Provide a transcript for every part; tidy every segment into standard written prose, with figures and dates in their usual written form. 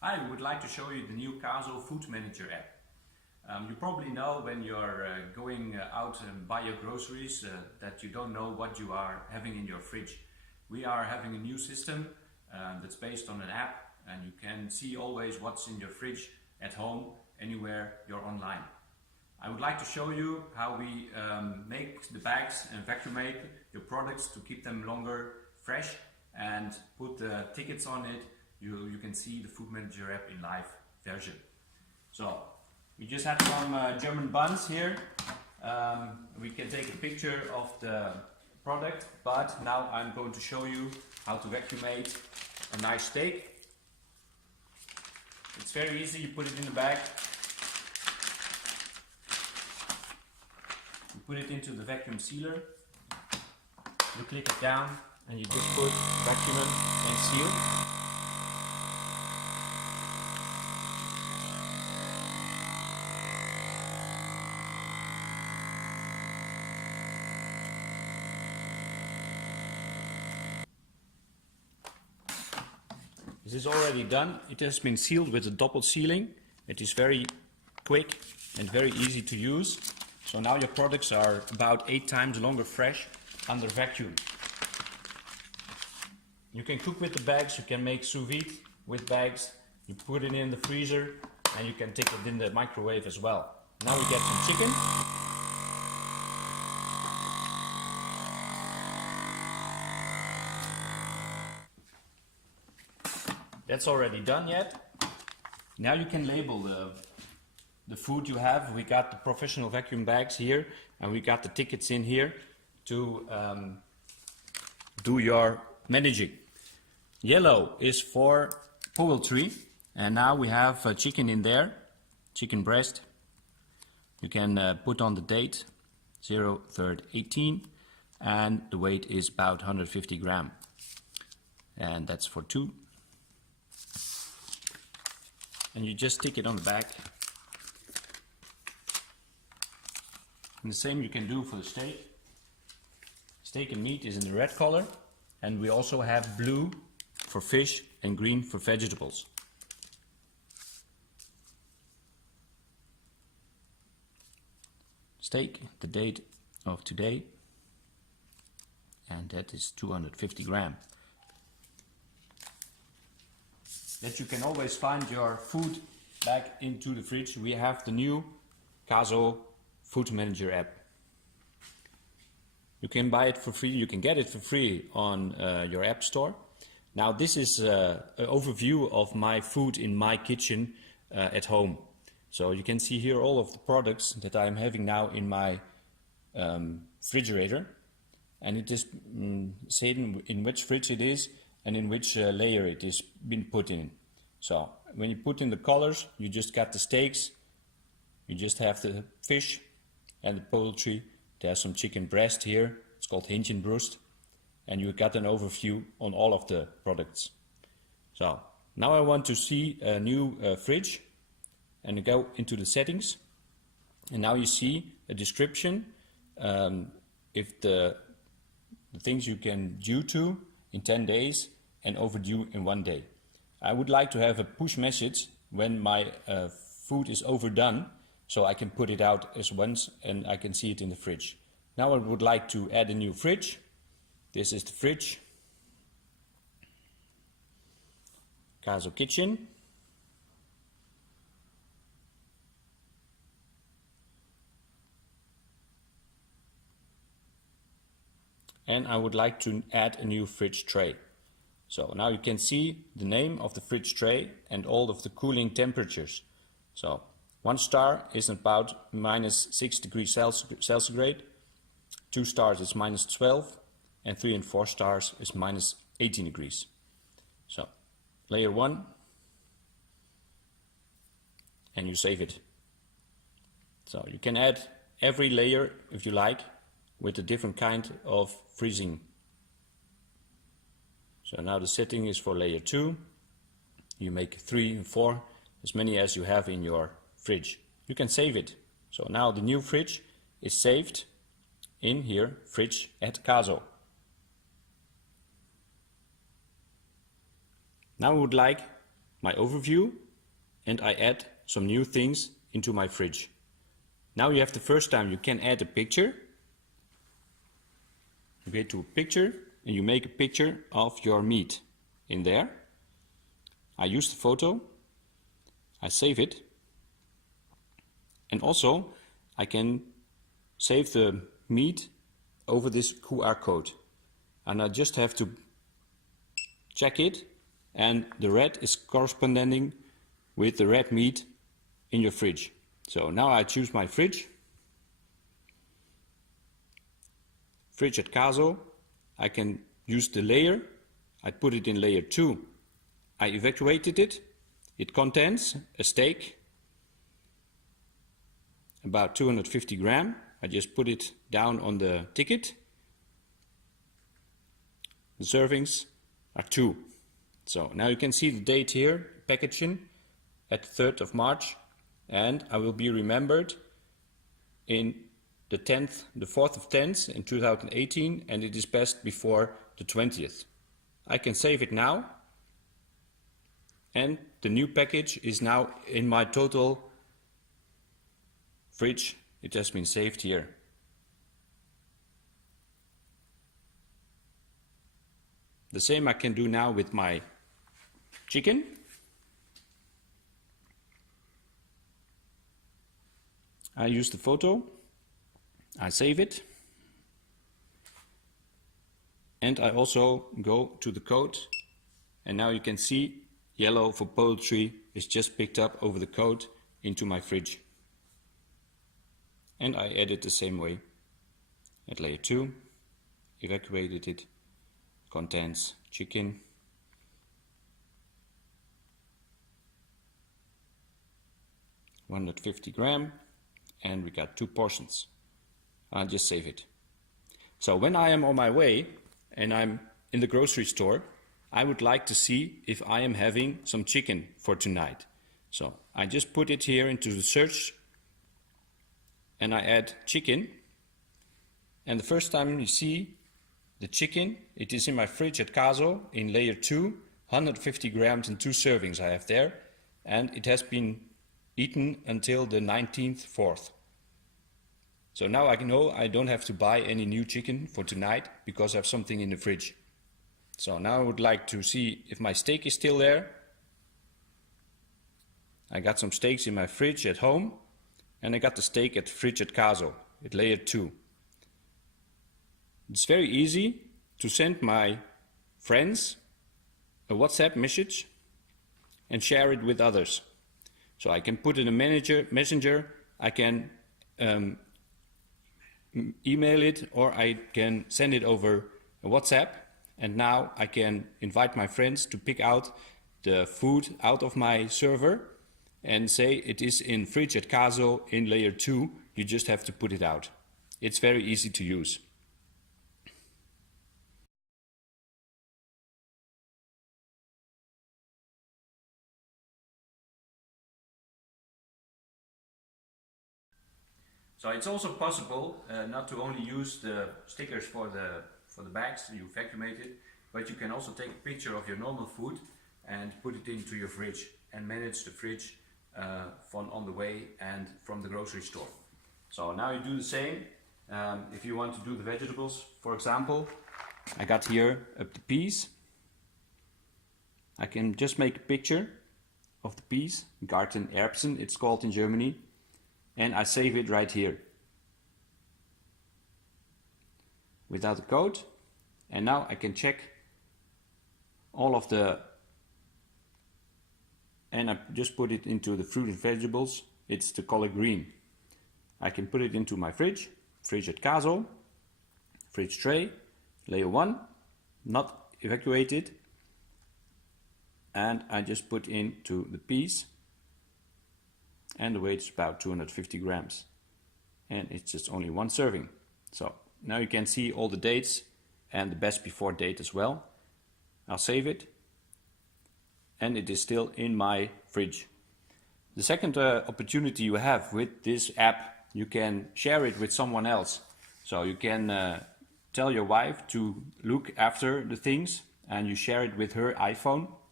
I would like to show you the new CASO FoodManager app. You probably know when you're going out and buy your groceries that you don't know what you are having in your fridge. We are having a new system that's based on an app, and you can see always what's in your fridge at home, anywhere you're online. I would like to show you how we make the bags and vacuumate your products to keep them longer fresh and put the tickets on it. You can see the FoodManager app in live version. So we just have some German buns here. We can take a picture of the product, but now I'm going to show you how to vacuumate a nice steak. It's very easy. You put it in the bag, you put it into the vacuum sealer, you click it down, and you just put vacuum and seal. This is already done. It has been sealed with a double sealing. It is very quick and very easy to use. So now your products are about 8 times longer fresh under vacuum. You can cook with the bags, you can make sous vide with bags, you put it in the freezer, and you can take it in the microwave as well. Now we get some chicken. That's already done yet. Now you can label the food you have. We got the professional vacuum bags here, and we got the tickets in here to do your managing. Yellow is for poultry, and now we have chicken in there, chicken breast. You can put on the date 03/18, and the weight is about 150 grams, and that's for 2. And you just stick it on the back. And the same you can do for the steak. Steak and meat is in the red color, and we also have blue for fish and green for vegetables. Steak, the date of today, and that is 250 grams. That you can always find your food back into the fridge. We have the new CASO FoodManager app. You can buy it for free, you can get it for free on your app store. Now this is an overview of my food in my kitchen at home. So you can see here all of the products that I'm having now in my refrigerator, and it is saying in which fridge it is and in which layer it is been put in. So when you put in the colors, you just got the steaks, you just have the fish and the poultry. There's some chicken breast here, it's called Hähnchenbrust, and you got an overview on all of the products. So now I want to see a new fridge, and you go into the settings, and now you see a description, if the things you can due to in 10 days and overdue in 1 day. I would like to have a push message when my food is overdone, so I can put it out as once and I can see it in the fridge. Now I would like to add a new fridge. This is the fridge. CASO Kitchen. And I would like to add a new fridge tray. So now you can see the name of the fridge tray and all of the cooling temperatures. So 1 star is about -6 degrees centigrade, 2 stars is -12, and 3 and 4 stars is -18 degrees. So layer 1, and you save it. So you can add every layer if you like, with a different kind of freezing. So now the setting is for layer 2. You make 3 and 4, as many as you have in your fridge. You can save it. So now the new fridge is saved in here, fridge at CASO. Now I would like my overview, and I add some new things into my fridge. Now you have the first time you can add a picture. You go to a picture and you make a picture of your meat in there. I use the photo, I save it, and also I can save the meat over this QR code. And I just have to check it, and the red is corresponding with the red meat in your fridge. So now I choose my fridge at CASO. I can use the layer. I put it in layer 2. I evacuated it. It contains a steak, about 250 grams. I just put it down on the ticket. The servings are 2. So now you can see the date here, packaging at 3rd of March, and I will be remembered in the 4th of 10th in 2018, and it is best before the 20th. I can save it now, and the new package is now in my total fridge. It has been saved here. The same I can do now with my chicken. I use the photo, I save it, and I also go to the code, and now you can see yellow for poultry is just picked up over the code into my fridge. And I add it the same way at layer 2, evacuated it, contains chicken, (150 grams), and we got 2 portions. I'll just save it. So when I am on my way and I'm in the grocery store, I would like to see if I am having some chicken for tonight. So I just put it here into the search and I add chicken. And the first time you see the chicken, it is in my fridge at CASO in layer 2, 150 grams and 2 servings I have there. And it has been eaten until the 19th 4th. So now I know I don't have to buy any new chicken for tonight because I have something in the fridge. So now I would like to see if my steak is still there. I got some steaks in my fridge at home, and I got the steak at the fridge at CASO at layer 2. It's very easy to send my friends a WhatsApp message and share it with others. So I can put it in a messenger, I can email it, or I can send it over a WhatsApp, and now I can invite my friends to pick out the food out of my server and say it is in fridge at CASO in layer 2, you just have to put it out. It's very easy to use. So it's also possible not to only use the stickers for the bags you vacuumated, but you can also take a picture of your normal food and put it into your fridge and manage the fridge from on the way and from the grocery store. So now you do the same. If you want to do the vegetables, for example, I got here the peas. I can just make a picture of the peas, Gartenerbsen it's called in Germany, and I save it right here without the code. And now I can check all of the, and I just put it into the fruit and vegetables. It's the color green. I can put it into my fridge at CASO, fridge tray, layer 1, not evacuated, and I just put into the peas, and the weight is about 250 grams, and it's just only 1 serving. So now you can see all the dates and the best before date as well. I'll save it, and it is still in my fridge. The second opportunity you have with this app, you can share it with someone else. So you can tell your wife to look after the things, and you share it with her iPhone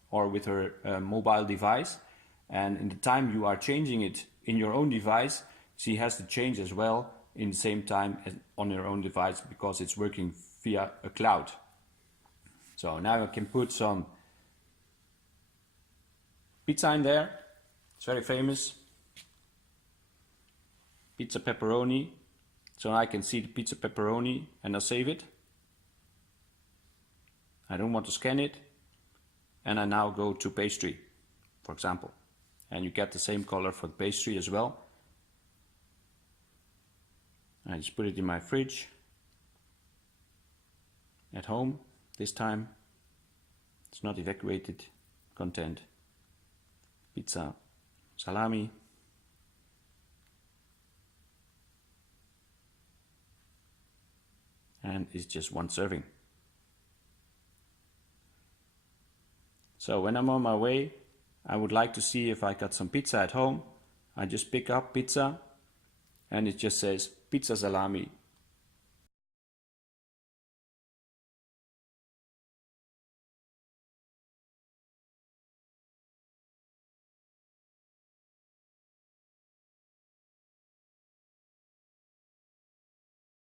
or with her mobile device. And in the time you are changing it in your own device, she has to change as well in the same time as on her own device, because it's working via a cloud. So now I can put some pizza in there. It's very famous. Pizza pepperoni. So I can see the pizza pepperoni and I'll save it. I don't want to scan it. And I now go to pastry, for example. And you get the same color for the pastry as well. I just put it in my fridge at home this time. It's not evacuated content. Pizza, salami. And it's just one serving. So when I'm on my way, I would like to see if I got some pizza at home. I just pick up pizza and it just says pizza salami